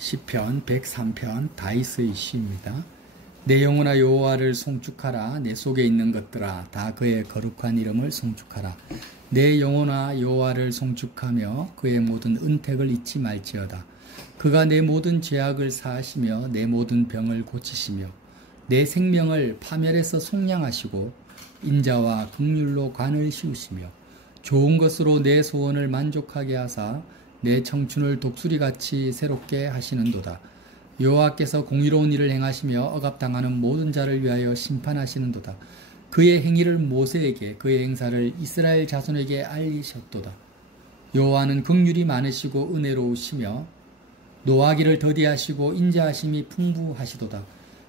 시편 103편 다윗의 시입니다. 내 영혼아 여호와를 송축하라. 내 속에 있는 것들아 다 그의 거룩한 이름을 송축하라. 내 영혼아 여호와를 송축하며 그의 모든 은택을 잊지 말지어다. 그가 내 모든 죄악을 사하시며 내 모든 병을 고치시며 내 생명을 파멸에서 속량하시고 인자와 긍휼로 관을 씌우시며 좋은 것으로 내 소원을 만족하게 하사 내 청춘을 독수리같이 새롭게 하시는도다. 여호와께서 공의로운 일을 행하시며 억압당하는 모든 자를 위하여 심판하시는도다. 그의 행위를 모세에게 그의 행사를 이스라엘 자손에게 알리셨도다. 여호와는 긍휼이 많으시고 은혜로우시며 노하기를 더디하시고 인자하심이 풍부하시도다.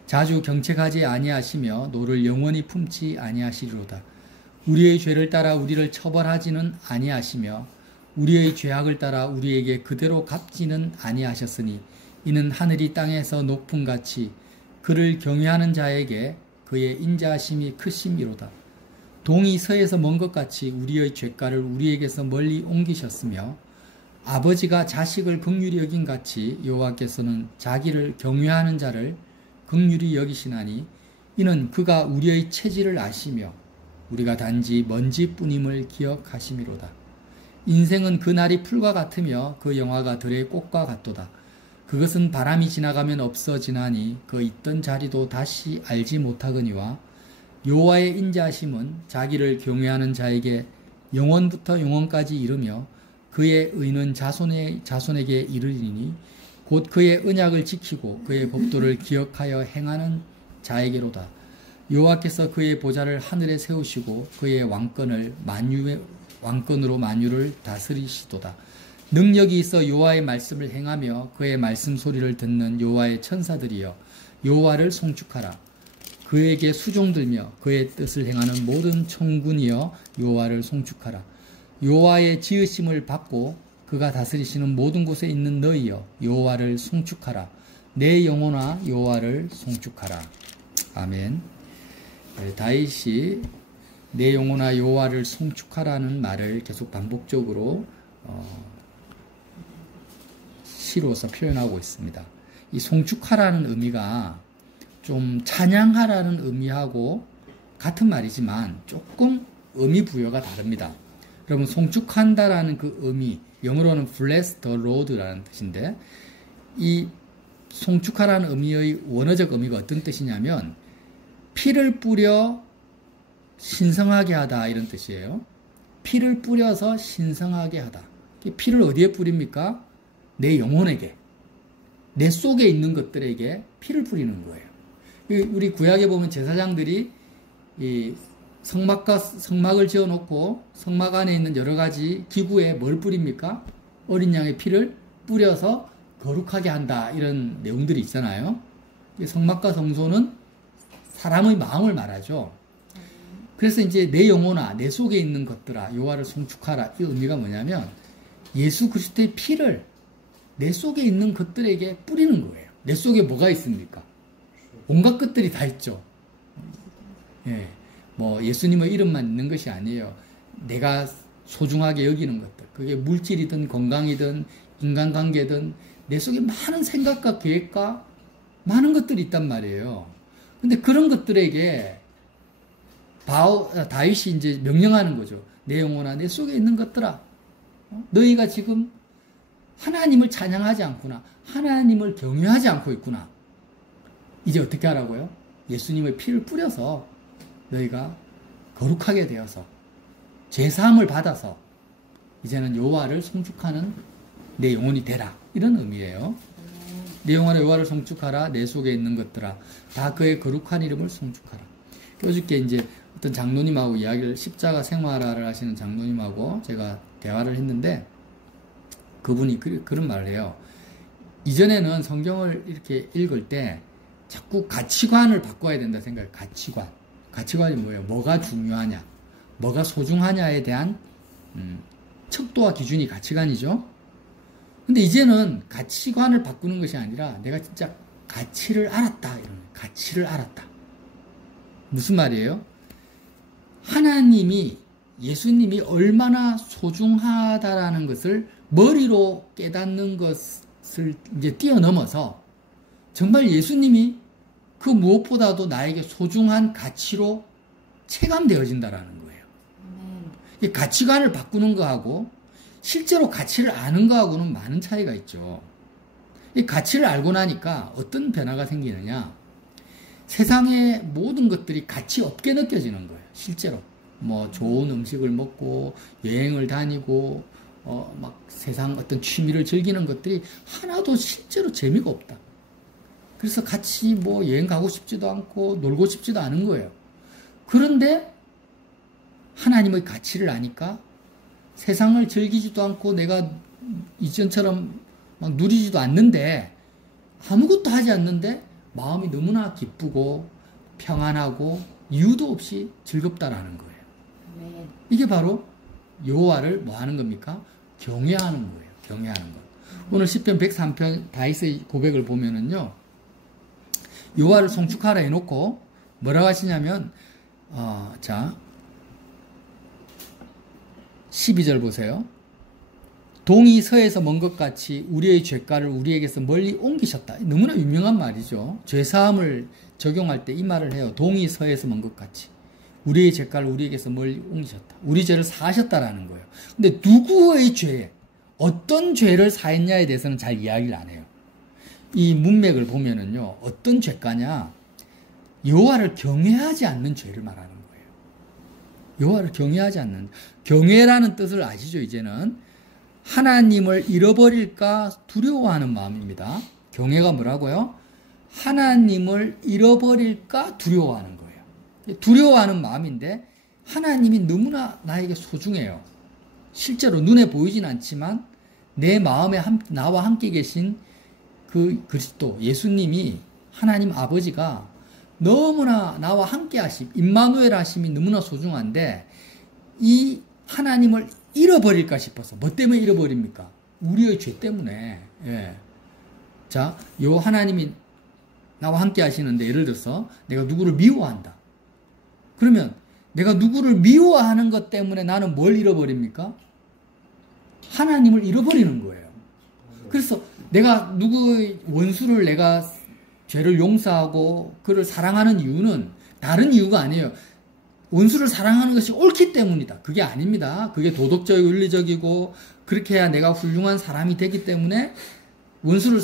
자주 경책하지 아니하시며 노를 영원히 품지 아니하시리로다. 우리의 죄를 따라 우리를 처벌하지는 아니하시며 우리의 죄악을 따라 우리에게 그대로 갚지는 아니하셨으니 이는 하늘이 땅에서 높음같이 그를 경외하는 자에게 그의 인자하심이 크심이로다. 동이 서에서 먼 것 같이 우리의 죄가를 우리에게서 멀리 옮기셨으며 아버지가 자식을 긍휼히 여긴 같이 여호와께서는 자기를 경외하는 자를 긍휼히 여기시나니 이는 그가 우리의 체질을 아시며 우리가 단지 먼지뿐임을 기억하심이로다. 인생은 그 날이 풀과 같으며 그 영화가 들의 꽃과 같도다. 그것은 바람이 지나가면 없어지나니 그 있던 자리도 다시 알지 못하거니와 여호와의 인자하심은 자기를 경외하는 자에게 영원부터 영원까지 이르며 그의 의는 자손에게 이르리니 곧 그의 언약을 지키고 그의 법도를 기억하여 행하는 자에게로다. 여호와께서 그의 보좌를 하늘에 세우시고 그의 왕권으로 만유를 다스리시도다. 능력이 있어 여호와의 말씀을 행하며 그의 말씀 소리를 듣는 여호와의 천사들이여 여호와를 송축하라. 그에게 수종들며 그의 뜻을 행하는 모든 총군이여 여호와를 송축하라. 여호와의 지으심을 받고 그가 다스리시는 모든 곳에 있는 너희여 여호와를 송축하라. 내 영혼아 여호와를 송축하라. 아멘. 다윗이 내 영혼아 여호와를 송축하라는 말을 계속 반복적으로 시로서 표현하고 있습니다. 이 송축하라는 의미가 좀 찬양하라는 의미하고 같은 말이지만 조금 의미 부여가 다릅니다. 여러분 송축한다라는 그 의미, 영어로는 bless the Lord라는 뜻인데 이 송축하라는 의미의 원어적 의미가 어떤 뜻이냐면 피를 뿌려 신성하게 하다 이런 뜻이에요. 피를 뿌려서 신성하게 하다. 피를 어디에 뿌립니까? 내 영혼에게, 내 속에 있는 것들에게 피를 뿌리는 거예요. 우리 구약에 보면 제사장들이 이 성막을 지어놓고 성막 안에 있는 여러 가지 기구에 뭘 뿌립니까? 어린 양의 피를 뿌려서 거룩하게 한다 이런 내용들이 있잖아요. 성막과 성소는 사람의 마음을 말하죠. 그래서 이제 내 영혼아, 내 속에 있는 것들아, 여호와를 송축하라. 이 의미가 뭐냐면 예수 그리스도의 피를 내 속에 있는 것들에게 뿌리는 거예요. 내 속에 뭐가 있습니까? 온갖 것들이 다 있죠. 예, 뭐 예수님의 이름만 있는 것이 아니에요. 내가 소중하게 여기는 것들, 그게 물질이든 건강이든 인간관계든 내 속에 많은 생각과 계획과 많은 것들이 있단 말이에요. 근데 그런 것들에게 다윗이 이제 명령하는 거죠. 내 영혼아, 내 속에 있는 것들아, 너희가 지금 하나님을 찬양하지 않구나. 하나님을 경외하지 않고 있구나. 이제 어떻게 하라고요? 예수님의 피를 뿌려서 너희가 거룩하게 되어서 제사함을 받아서 이제는 여호와를 송축하는 내 영혼이 되라. 이런 의미예요. 내 영혼아 여호와를 송축하라. 내 속에 있는 것들아 다 그의 거룩한 이름을 송축하라. 어저께 이제 어떤 장로님하고 이야기를 십자가 생활화를 하시는 장로님하고 제가 대화를 했는데 그분이 그런 말을 해요. 이전에는 성경을 이렇게 읽을 때 자꾸 가치관을 바꿔야 된다 생각해요. 가치관이 뭐예요? 뭐가 중요하냐, 뭐가 소중하냐에 대한 척도와 기준이 가치관이죠. 근데 이제는 가치관을 바꾸는 것이 아니라 내가 진짜 가치를 알았다. 이런 가치를 알았다. 무슨 말이에요? 하나님이, 예수님이 얼마나 소중하다라는 것을 머리로 깨닫는 것을 이제 뛰어넘어서 정말 예수님이 그 무엇보다도 나에게 소중한 가치로 체감되어진다라는 거예요. 이 가치관을 바꾸는 거하고 실제로 가치를 아는 거하고는 많은 차이가 있죠. 이 가치를 알고 나니까 어떤 변화가 생기느냐. 세상의 모든 것들이 가치 없게 느껴지는 거예요. 실제로. 뭐 좋은 음식을 먹고 여행을 다니고 막 세상 어떤 취미를 즐기는 것들이 하나도 실제로 재미가 없다. 그래서 같이 뭐 여행 가고 싶지도 않고 놀고 싶지도 않은 거예요. 그런데 하나님의 가치를 아니까 세상을 즐기지도 않고 내가 이전처럼 막 누리지도 않는데 아무것도 하지 않는데 마음이 너무나 기쁘고 평안하고 이유도 없이 즐겁다라는 거예요. 네. 이게 바로 여호와를 뭐 하는 겁니까? 경외하는 거예요. 경외하는 것. 오늘 시편 103편 다윗의 고백을 보면은요. 여호와를 송축하라 해놓고 뭐라고 하시냐면 자 12절 보세요. 동이 서에서 먼 것 같이 우리의 죄가를 우리에게서 멀리 옮기셨다. 너무나 유명한 말이죠. 죄사함을 적용할 때 이 말을 해요. 동이 서에서 먼 것 같이 우리의 죄가를 우리에게서 멀리 옮기셨다. 우리 죄를 사하셨다라는 거예요. 근데 누구의 죄, 어떤 죄를 사했냐에 대해서는 잘 이야기를 안 해요. 이 문맥을 보면은요. 어떤 죄가냐? 여호와를 경외하지 않는 죄를 말하는 거예요. 여호와를 경외하지 않는, 경외라는 뜻을 아시죠? 이제는 하나님을 잃어버릴까 두려워하는 마음입니다. 경외가 뭐라고요? 하나님을 잃어버릴까 두려워하는 거예요. 두려워하는 마음인데 하나님이 너무나 나에게 소중해요. 실제로 눈에 보이진 않지만 내 마음에 나와 함께 계신 그 그리스도 예수님이 하나님 아버지가 너무나 나와 함께 하심, 임마누엘 하심이 너무나 소중한데 이 하나님을 잃어버릴까 싶어서. 뭐 때문에 잃어버립니까? 우리의 죄 때문에. 예. 자, 요 하나님이 나와 함께 하시는데 예를 들어서 내가 누구를 미워한다. 그러면 내가 누구를 미워하는 것 때문에 나는 뭘 잃어버립니까? 하나님을 잃어버리는 거예요. 그래서 내가 누구의 원수를 내가 죄를 용서하고 그를 사랑하는 이유는 다른 이유가 아니에요. 원수를 사랑하는 것이 옳기 때문이다. 그게 아닙니다. 그게 도덕적이고 윤리적이고 그렇게 해야 내가 훌륭한 사람이 되기 때문에 원수를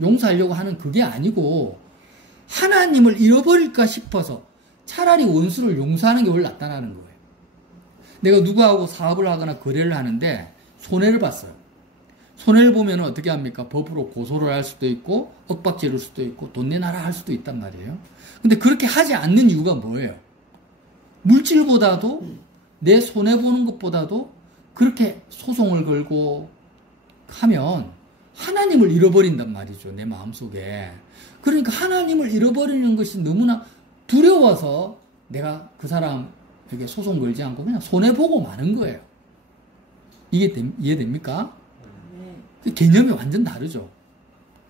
용서하려고 하는 그게 아니고 하나님을 잃어버릴까 싶어서 차라리 원수를 용서하는 게 훨씬 낫다는 거예요. 내가 누구하고 사업을 하거나 거래를 하는데 손해를 봤어요. 손해를 보면 어떻게 합니까? 법으로 고소를 할 수도 있고 윽박 지를 수도 있고 돈 내놔라 할 수도 있단 말이에요. 근데 그렇게 하지 않는 이유가 뭐예요? 물질보다도 내 손해보는 것보다도 그렇게 소송을 걸고 하면 하나님을 잃어버린단 말이죠. 내 마음속에. 그러니까 하나님을 잃어버리는 것이 너무나 두려워서 내가 그 사람에게 소송 걸지 않고 그냥 손해보고 마는 거예요. 이게 이해됩니까? 그 개념이 완전 다르죠.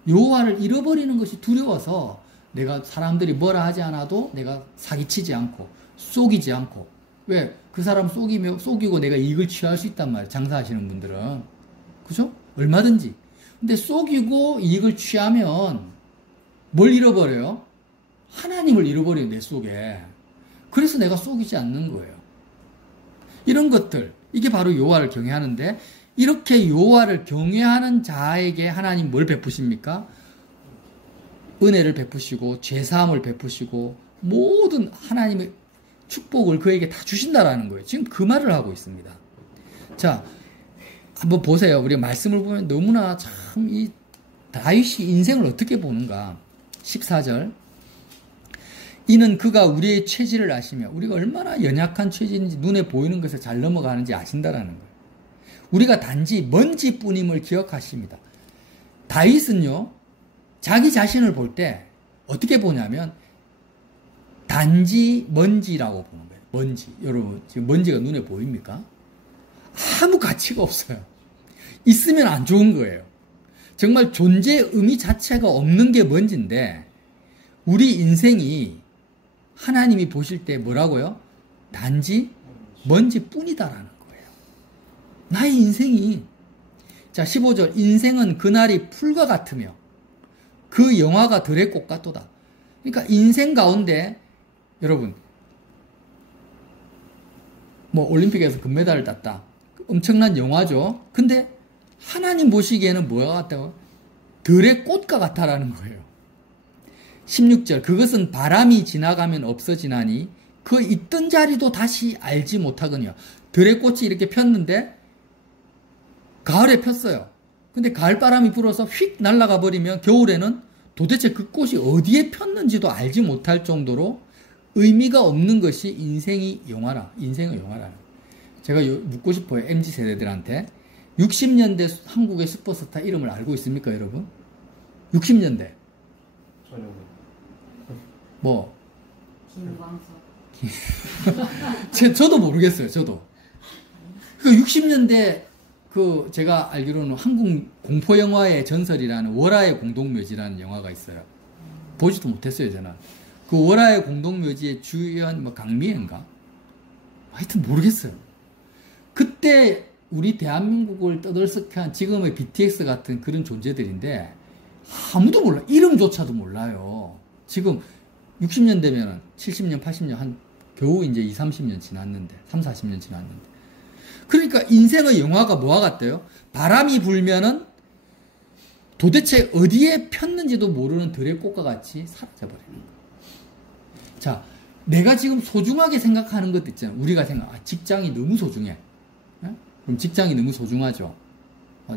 여호와를 잃어버리는 것이 두려워서 내가 사람들이 뭐라 하지 않아도 내가 사기치지 않고 속이지 않고. 왜? 그 사람 속이고 내가 이익을 취할 수 있단 말이에요. 장사하시는 분들은. 그죠? 얼마든지. 근데 속이고 이익을 취하면 뭘 잃어버려요? 하나님을 잃어버려요, 내 속에. 그래서 내가 속이지 않는 거예요. 이런 것들, 이게 바로 여호와를 경외하는데 이렇게 여호와를 경외하는 자에게 하나님 뭘 베푸십니까? 은혜를 베푸시고 죄사함을 베푸시고 모든 하나님의 축복을 그에게 다 주신다라는 거예요. 지금 그 말을 하고 있습니다. 자, 한번 보세요. 우리가 말씀을 보면 너무나 참 이 다윗이 인생을 어떻게 보는가. 14절. 이는 그가 우리의 체질을 아시며 우리가 얼마나 연약한 체질인지 눈에 보이는 것에 잘 넘어가는지 아신다라는 거예요. 우리가 단지 먼지뿐임을 기억하십니다. 다윗은요. 자기 자신을 볼 때 어떻게 보냐면 단지 먼지라고 보는 거예요. 먼지. 여러분 지금 먼지가 눈에 보입니까? 아무 가치가 없어요. 있으면 안 좋은 거예요. 정말 존재의 의미 자체가 없는 게 먼지인데 우리 인생이 하나님이 보실 때 뭐라고요? 단지 먼지뿐이다라는 거예요. 나의 인생이 자, 15절. 인생은 그날이 풀과 같으며 그 영화가 들의 꽃 같도다. 그러니까 인생 가운데 여러분 뭐 올림픽에서 금메달을 땄다. 엄청난 영화죠. 근데 하나님 보시기에는 뭐가 같다고? 들의 꽃과 같다라는 거예요. 16절. 그것은 바람이 지나가면 없어지나니 그 있던 자리도 다시 알지 못하거니와. 들의 꽃이 이렇게 폈는데 가을에 폈어요. 근데 가을바람이 불어서 휙 날아가 버리면 겨울에는 도대체 그 꽃이 어디에 폈는지도 알지 못할 정도로 의미가 없는 것이 인생의 영화라. 제가 묻고 싶어요. MZ세대들한테. 60년대 한국의 슈퍼스타 이름을 알고 있습니까, 여러분? 60년대. 전혀. 뭐? 김광석. 저도 모르겠어요, 저도. 그 60년대 제가 알기로는 한국 공포영화의 전설이라는 월화의 공동묘지라는 영화가 있어요. 보지도 못했어요, 저는. 그 월화의 공동묘지의 주연, 강미애인가? 하여튼 모르겠어요. 그때 우리 대한민국을 떠들썩해 한 지금의 BTS 같은 그런 존재들인데, 아무도 몰라. 이름조차도 몰라요. 지금 60년대면 70년, 80년, 겨우 이제 20, 30년 지났는데, 30, 40년 지났는데. 그러니까 인생의 영화가 뭐와 같대요? 바람이 불면은 도대체 어디에 폈는지도 모르는 들의 꽃과 같이 사라져버리는 거예요. 자, 내가 지금 소중하게 생각하는 것도 있잖아요. 우리가 직장이 너무 소중해. 그럼 직장이 너무 소중하죠.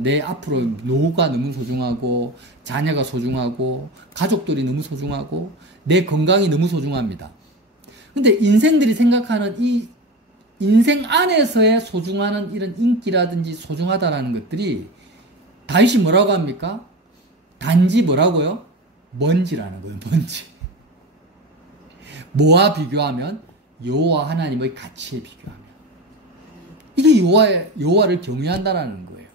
내 앞으로 노후가 너무 소중하고, 자녀가 소중하고, 가족들이 너무 소중하고, 내 건강이 너무 소중합니다. 근데 인생들이 생각하는 이 인생 안에서의 소중한 이런 인기라든지 소중하다라는 것들이 다윗이 뭐라고 합니까? 단지 뭐라고요? 먼지라는 거예요. 먼지. 뭐와 비교하면? 여호와 하나님의 가치에 비교하면. 이게 여호와를 경외한다라는 거예요.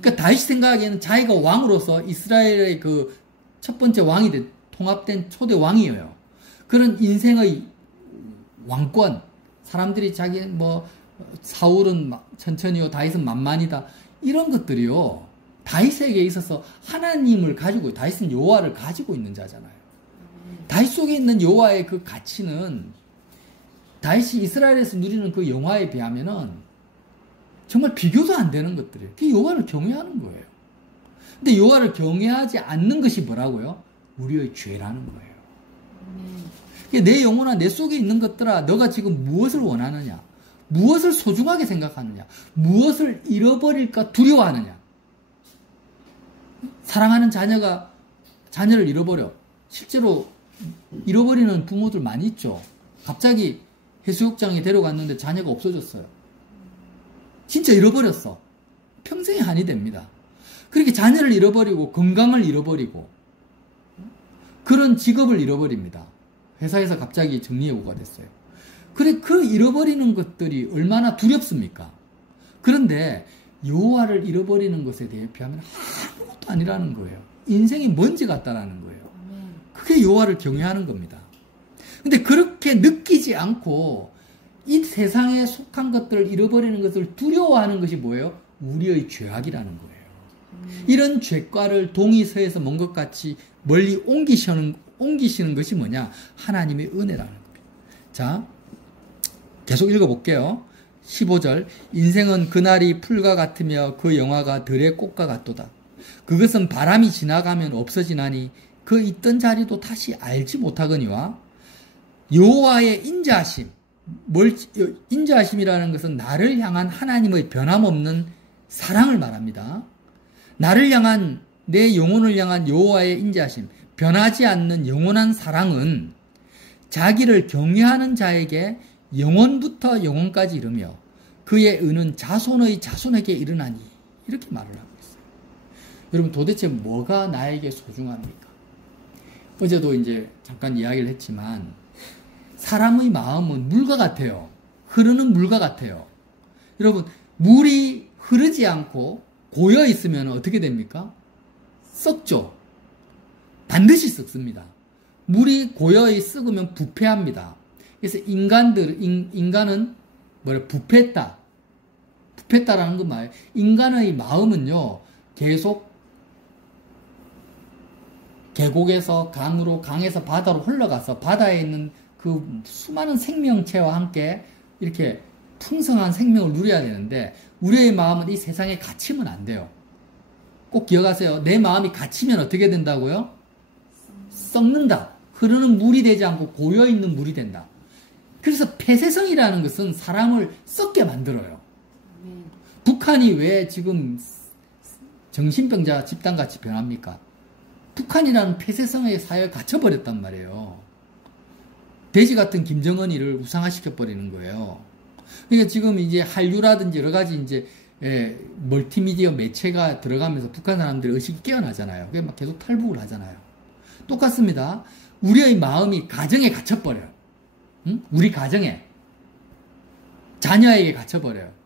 그러니까 다윗이 생각하기에는 자기가 왕으로서 이스라엘의 그 첫 번째 왕이 통합된 초대 왕이에요. 그런 인생의 왕권, 사람들이 사울은 천천히요, 다윗은 만만이다. 이런 것들이요, 다윗에게 있어서 하나님을 가지고, 다윗은 여호와를 가지고 있는 자잖아요. 다윗 속에 있는 여호와의 그 가치는 다윗이 이스라엘에서 누리는 그 영화에 비하면은 정말 비교도 안 되는 것들이에요. 그게 여호와를 경외하는 거예요. 근데 여호와를 경외하지 않는 것이 뭐라고요? 우리의 죄라는 거예요. 내 영혼아, 내 속에 있는 것들아, 너가 지금 무엇을 원하느냐? 무엇을 소중하게 생각하느냐? 무엇을 잃어버릴까 두려워하느냐? 사랑하는 자녀를 잃어버려. 실제로 잃어버리는 부모들 많이 있죠. 갑자기 해수욕장에 데려갔는데 자녀가 없어졌어요. 진짜 잃어버렸어. 평생의 한이 됩니다. 그렇게 자녀를 잃어버리고 건강을 잃어버리고 그런 직업을 잃어버립니다. 회사에서 갑자기 정리해고가 됐어요. 그래, 그 잃어버리는 것들이 얼마나 두렵습니까? 그런데 여호와를 잃어버리는 것에 대해 비하면 아무것도 아니라는 거예요. 인생이 먼지 같다라는 거예요. 그게 여호와를 경외하는 겁니다. 근데 그렇게 느끼지 않고 이 세상에 속한 것들을 잃어버리는 것을 두려워하는 것이 뭐예요? 우리의 죄악이라는 거예요. 이런 죄과를 동이서에서 먼 것 같이 멀리 옮기시는 것이 뭐냐? 하나님의 은혜라는 거예요. 자, 계속 읽어볼게요. 15절. 인생은 그날이 풀과 같으며 그 영화가 들의 꽃과 같도다. 그것은 바람이 지나가면 없어지나니 그 있던 자리도 다시 알지 못하거니와 여호와의 인자하심. 인자하심이라는 것은 나를 향한 하나님의 변함없는 사랑을 말합니다. 나를 향한, 내 영혼을 향한 여호와의 인자하심, 변하지 않는 영원한 사랑은 자기를 경외하는 자에게 영원부터 영원까지 이르며 그의 은은 자손의 자손에게 이르나니, 이렇게 말을 하고 있어요. 여러분, 도대체 뭐가 나에게 소중합니까? 어제도 이제 잠깐 이야기를 했지만 사람의 마음은 물과 같아요. 흐르는 물과 같아요. 여러분, 물이 흐르지 않고 고여 있으면 어떻게 됩니까? 썩죠. 반드시 썩습니다. 물이 고여이 썩으면 부패합니다. 그래서 인간은 부패했다. 부패했다라는 건 뭐예요? 인간의 마음은요, 계속 계곡에서 강으로, 강에서 바다로 흘러가서 바다에 있는 그 수많은 생명체와 함께 이렇게 풍성한 생명을 누려야 되는데 우리의 마음은 이 세상에 갇히면 안 돼요. 꼭 기억하세요. 내 마음이 갇히면 어떻게 된다고요? 썩는다. 흐르는 물이 되지 않고 고여있는 물이 된다. 그래서 폐쇄성이라는 것은 사람을 썩게 만들어요. 북한이 왜 지금 정신병자 집단같이 변합니까? 북한이라는 폐쇄성의 사회에 갇혀버렸단 말이에요. 돼지 같은 김정은이를 우상화시켜버리는 거예요. 그러니까 지금 이제 한류라든지 여러 가지 이제 멀티미디어 매체가 들어가면서 북한 사람들의 의식이 깨어나잖아요. 그게 막 계속 탈북을 하잖아요. 똑같습니다. 우리의 마음이 가정에 갇혀버려요. 응? 우리 가정에. 자녀에게 갇혀버려요.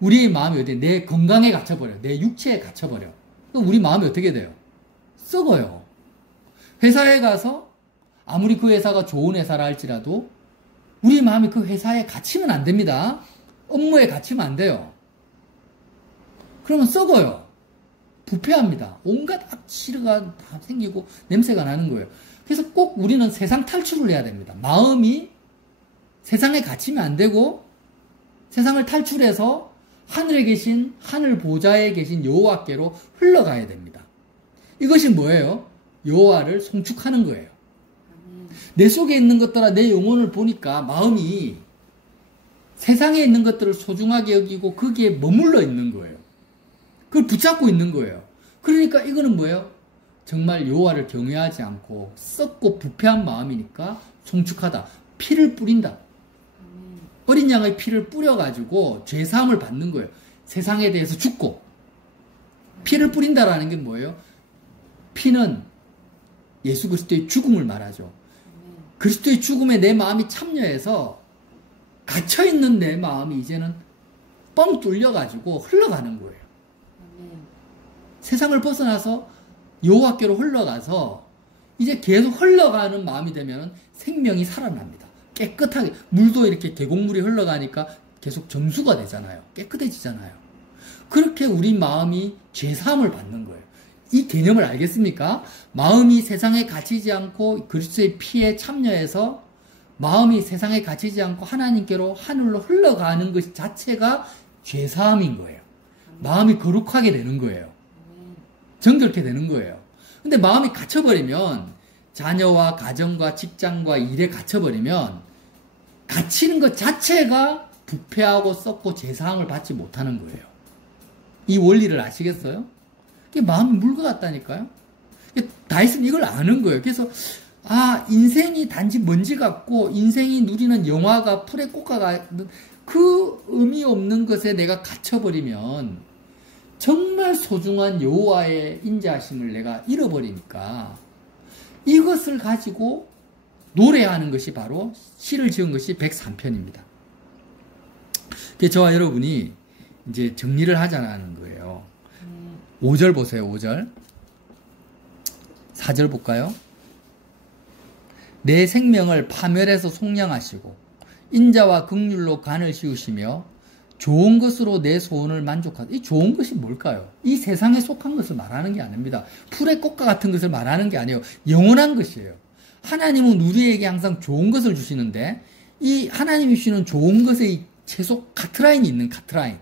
우리의 마음이 어디, 내 건강에 갇혀버려요. 내 육체에 갇혀버려요. 그럼 우리 마음이 어떻게 돼요? 썩어요. 회사에 가서 아무리 그 회사가 좋은 회사라 할지라도 우리 마음이 그 회사에 갇히면 안 됩니다. 업무에 갇히면 안 돼요. 그러면 썩어요. 부패합니다. 온갖 악취가 다 생기고 냄새가 나는 거예요. 그래서 꼭 우리는 세상 탈출을 해야 됩니다. 마음이 세상에 갇히면 안 되고 세상을 탈출해서 하늘에 계신, 하늘 보좌에 계신 여호와께로 흘러가야 됩니다. 이것이 뭐예요? 여호와를 송축하는 거예요. 내 속에 있는 것들아 내 영혼을 보니까 마음이 세상에 있는 것들을 소중하게 여기고 거기에 머물러 있는 거예요. 그걸 붙잡고 있는 거예요. 그러니까 이거는 뭐예요? 정말 여호와를 경외하지 않고 썩고 부패한 마음이니까 송축하다. 피를 뿌린다. 어린 양의 피를 뿌려가지고 죄사함을 받는 거예요. 세상에 대해서 죽고. 피를 뿌린다라는 게 뭐예요? 피는 예수 그리스도의 죽음을 말하죠. 그리스도의 죽음에 내 마음이 참여해서 갇혀있는 내 마음이 이제는 뻥 뚫려가지고 흘러가는 거예요. 세상을 벗어나서 여호와께로 흘러가서 이제 계속 흘러가는 마음이 되면 생명이 살아납니다. 깨끗하게 물도 이렇게 계곡물이 흘러가니까 계속 정수가 되잖아요. 깨끗해지잖아요. 그렇게 우리 마음이 죄사함을 받는 거예요. 이 개념을 알겠습니까? 마음이 세상에 갇히지 않고 그리스도의 피에 참여해서 마음이 세상에 갇히지 않고 하나님께로 하늘로 흘러가는 것 자체가 죄사함인 거예요. 마음이 거룩하게 되는 거예요. 정결케 되는 거예요. 근데 마음이 갇혀버리면 자녀와 가정과 직장과 일에 갇혀버리면 갇히는 것 자체가 부패하고 썩고 죄사함을 받지 못하는 거예요. 이 원리를 아시겠어요? 이게 마음이 물과 같다니까요. 다윗은 이걸 아는 거예요. 그래서 인생이 단지 먼지 같고 인생이 누리는 영화가 풀의 꽃과 같은 그 의미 없는 것에 내가 갇혀버리면 정말 소중한 여호와의 인자하심을 내가 잃어버리니까 이것을 가지고 노래하는 것이 바로 시를 지은 것이 103편입니다. 저와 여러분이 이제 정리를 하자는 거예요. 5절 보세요. 5절. 4절 볼까요? 내 생명을 파멸해서 속량하시고 인자와 긍휼로 간을 씌우시며 좋은 것으로 내 소원을 만족하다. 이 좋은 것이 뭘까요? 이 세상에 속한 것을 말하는 게 아닙니다. 풀의 꽃과 같은 것을 말하는 게 아니에요. 영원한 것이에요. 하나님은 우리에게 항상 좋은 것을 주시는데 이 하나님이 주시는 좋은 것의 최소 카트라인이 있는 카트라인.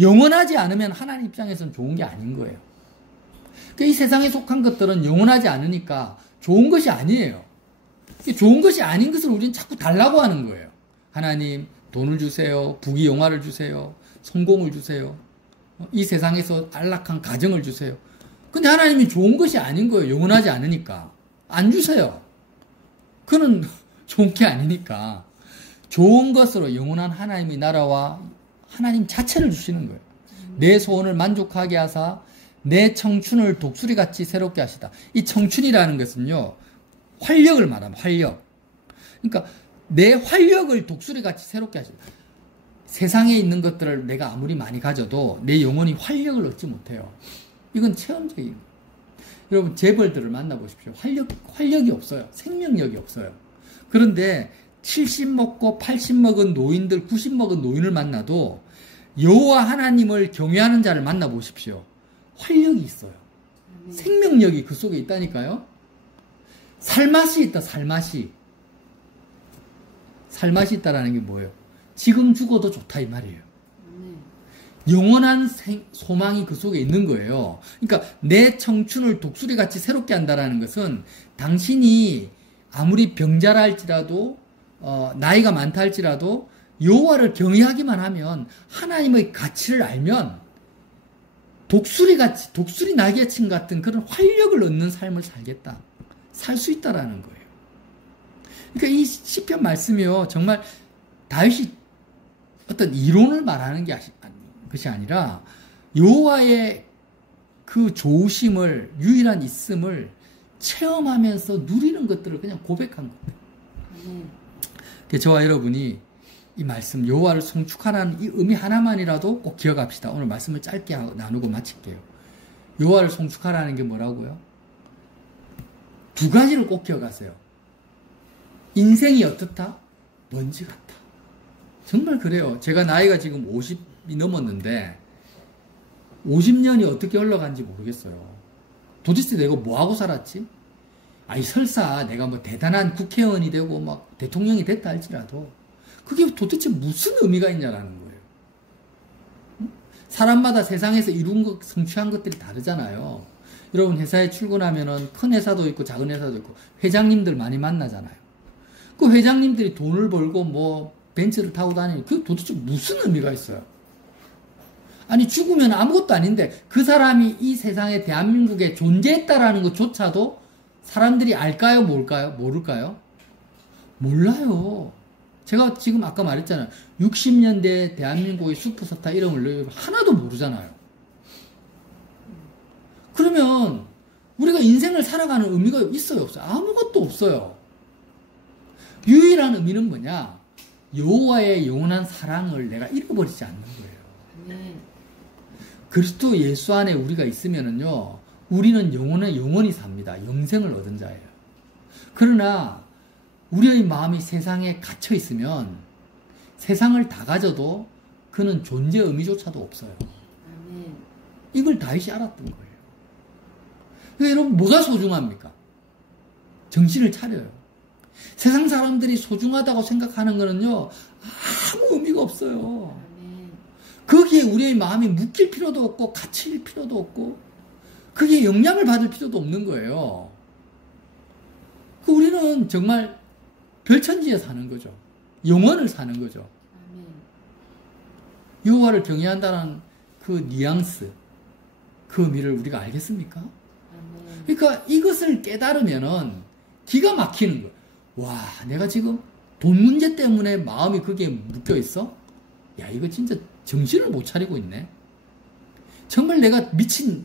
영원하지 않으면 하나님 입장에서는 좋은 게 아닌 거예요. 이 세상에 속한 것들은 영원하지 않으니까 좋은 것이 아니에요. 좋은 것이 아닌 것을 우리는 자꾸 달라고 하는 거예요. 하나님 돈을 주세요. 부귀영화를 주세요. 성공을 주세요. 이 세상에서 안락한 가정을 주세요. 근데 하나님이 좋은 것이 아닌 거예요. 영원하지 않으니까. 안 주세요. 그는 좋은 게 아니니까. 좋은 것으로 영원한 하나님의 나라와 하나님 자체를 주시는 거예요. 내 소원을 만족하게 하사 내 청춘을 독수리같이 새롭게 하시다. 이 청춘이라는 것은요. 활력을 말합니다. 활력. 그러니까 내 활력을 독수리같이 새롭게 하시다. 세상에 있는 것들을 내가 아무리 많이 가져도 내 영혼이 활력을 얻지 못해요. 이건 체험적인 거예요. 여러분 재벌들을 만나보십시오. 활력이 없어요. 생명력이 없어요. 그런데 70 먹고 80 먹은 노인들, 90 먹은 노인을 만나도 여호와 하나님을 경외하는 자를 만나보십시오. 활력이 있어요. 생명력이 그 속에 있다니까요. 살맛이 있다, 살맛이. 살맛이 있다라는 게 뭐예요? 지금 죽어도 좋다 이 말이에요. 영원한 소망이 그 속에 있는 거예요. 그러니까 내 청춘을 독수리같이 새롭게 한다라는 것은 당신이 아무리 병자라 할지라도 나이가 많다 할지라도 여호와를 경외하기만 하면 하나님의 가치를 알면 독수리같이 독수리 날개침 같은 그런 활력을 얻는 삶을 살겠다. 살 수 있다라는 거예요. 그러니까 이 시편 말씀이요. 정말 다윗이 어떤 이론을 말하는 것이 아니라 여호와의 그 좋으심을 유일한 있음을 체험하면서 누리는 것들을 그냥 고백한 거예요. 저와 여러분이 이 말씀 여호와를 송축하라는 이 의미 하나만이라도 꼭 기억합시다. 오늘 말씀을 짧게 나누고 마칠게요. 여호와를 송축하라는 게 뭐라고요? 두 가지를 꼭 기억하세요. 인생이 어떻다? 먼지 같다. 정말 그래요. 제가 나이가 지금 50이 넘었는데 50년이 어떻게 흘러간지 모르겠어요. 도대체 내가 뭐하고 살았지? 아니 설사 내가 뭐 대단한 국회의원이 되고 막 대통령이 됐다 할지라도 그게 도대체 무슨 의미가 있냐라는 거예요. 사람마다 세상에서 이룬 것, 성취한 것들이 다르잖아요. 여러분 회사에 출근하면은 큰 회사도 있고 작은 회사도 있고 회장님들 많이 만나잖아요. 그 회장님들이 돈을 벌고 뭐 벤츠를 타고 다니는 그게 도대체 무슨 의미가 있어요? 아니 죽으면 아무것도 아닌데 그 사람이 이 세상에 대한민국에 존재했다라는 것조차도 사람들이 알까요? 모를까요? 몰라요. 제가 지금 아까 말했잖아요. 60년대 대한민국의 슈퍼스타 이름을 하나도 모르잖아요. 그러면 우리가 인생을 살아가는 의미가 있어요? 없어요? 아무것도 없어요. 유일한 의미는 뭐냐? 여호와의 영원한 사랑을 내가 잃어버리지 않는 거예요. 그리스도 예수 안에 우리가 있으면은요, 우리는 영원히 삽니다. 영생을 얻은 자예요. 그러나 우리의 마음이 세상에 갇혀 있으면 세상을 다 가져도 그는 존재 의미조차도 없어요. 이걸 다윗이 알았던 거예요. 그러니까 여러분 뭐가 소중합니까? 정신을 차려요. 세상 사람들이 소중하다고 생각하는 거는요 아무 의미가 없어요. 거기에 우리의 마음이 묶일 필요도 없고 갇힐 필요도 없고 그게 영향을 받을 필요도 없는 거예요. 우리는 정말 별천지에 사는 거죠. 영원을 사는 거죠. 여호와를 경외한다는 그 뉘앙스, 그 의미를 우리가 알겠습니까? 그러니까 이것을 깨달으면은 기가 막히는 거예요. 와, 내가 지금 돈 문제 때문에 마음이 거기에 묶여 있어? 야, 이거 진짜 정신을 못 차리고 있네. 정말 내가 미친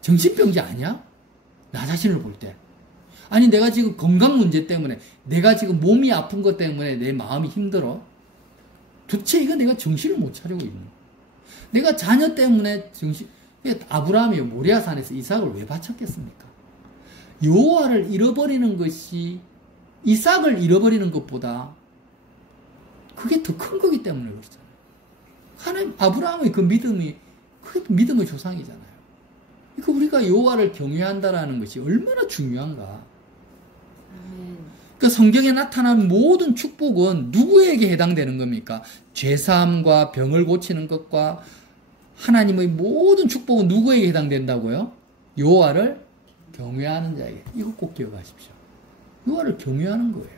정신병자 아니야? 나 자신을 볼 때. 아니, 내가 지금 건강 문제 때문에, 내가 지금 몸이 아픈 것 때문에 내 마음이 힘들어? 도대체 이거 내가 정신을 못 차리고 있는 거야. 내가 자녀 때문에 아브라함이 모리아산에서 이삭을 왜 바쳤겠습니까? 여호와를 잃어버리는 것이 이삭을 잃어버리는 것보다 그게 더 큰 거기 때문에 그렇잖아요. 하나님 아브라함의 그 믿음이 그게 믿음의 조상이잖아요. 그러니까 우리가 여호와를 경외한다라는 것이 얼마나 중요한가. 그러니까 성경에 나타난 모든 축복은 누구에게 해당되는 겁니까? 죄사함과 병을 고치는 것과 하나님의 모든 축복은 누구에게 해당된다고요? 여호와를 경외하는 자에게. 이거 꼭 기억하십시오. 여호와를 경외하는 거예요.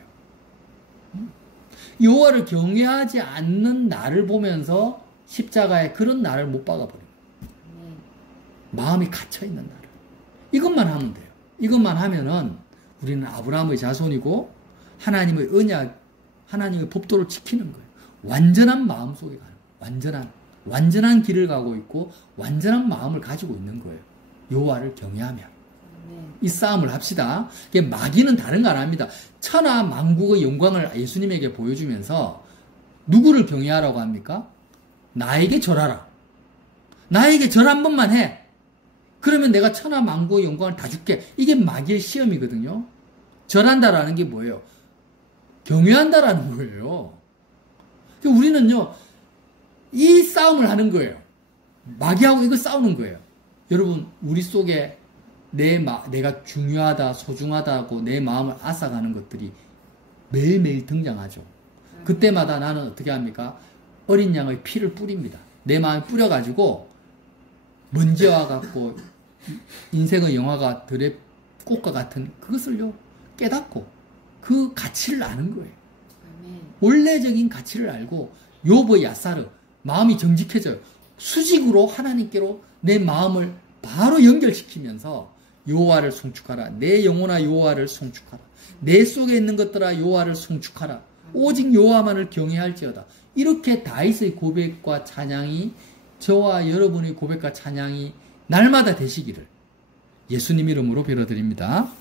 여호와를 경외하지 않는 나를 보면서 십자가에 그런 나를 못 박아버려요. 마음이 갇혀있는 나를. 이것만 하면 돼요. 이것만 하면은 우리는 아브라함의 자손이고 하나님의 언약, 하나님의 법도를 지키는 거예요. 완전한 마음 속에 가는, 완전한 길을 가고 있고 완전한 마음을 가지고 있는 거예요. 여호와를 경외하면. 이 싸움을 합시다. 마귀는 다른 거 안 합니다. 천하 만국의 영광을 예수님에게 보여주면서 누구를 경외하라고 합니까? 나에게 절하라. 나에게 절 한 번만 해. 그러면 내가 천하 만국의 영광을 다 줄게. 이게 마귀의 시험이거든요. 절한다라는 게 뭐예요? 경외한다라는 거예요. 우리는요, 이 싸움을 하는 거예요. 마귀하고 이거 싸우는 거예요. 여러분 우리 속에 내가 중요하다 소중하다고 내 마음을 앗아가는 것들이 매일매일 등장하죠. 그때마다 나는 어떻게 합니까? 어린 양의 피를 뿌립니다. 내 마음에 뿌려가지고 먼지와 같고 인생의 영화가 들의 꽃과 같은 그것을요 깨닫고 그 가치를 아는 거예요. 원래적인 가치를 알고 욥의 야사르 마음이 정직해져요. 수직으로 하나님께로 내 마음을 바로 연결시키면서 여호와를 송축하라. 내 영혼아 여호와를 송축하라. 내 속에 있는 것들아 여호와를 송축하라. 오직 여호와만을 경외할지어다. 이렇게 다윗의 고백과 찬양이 저와 여러분의 고백과 찬양이 날마다 되시기를 예수님 이름으로 빌어드립니다.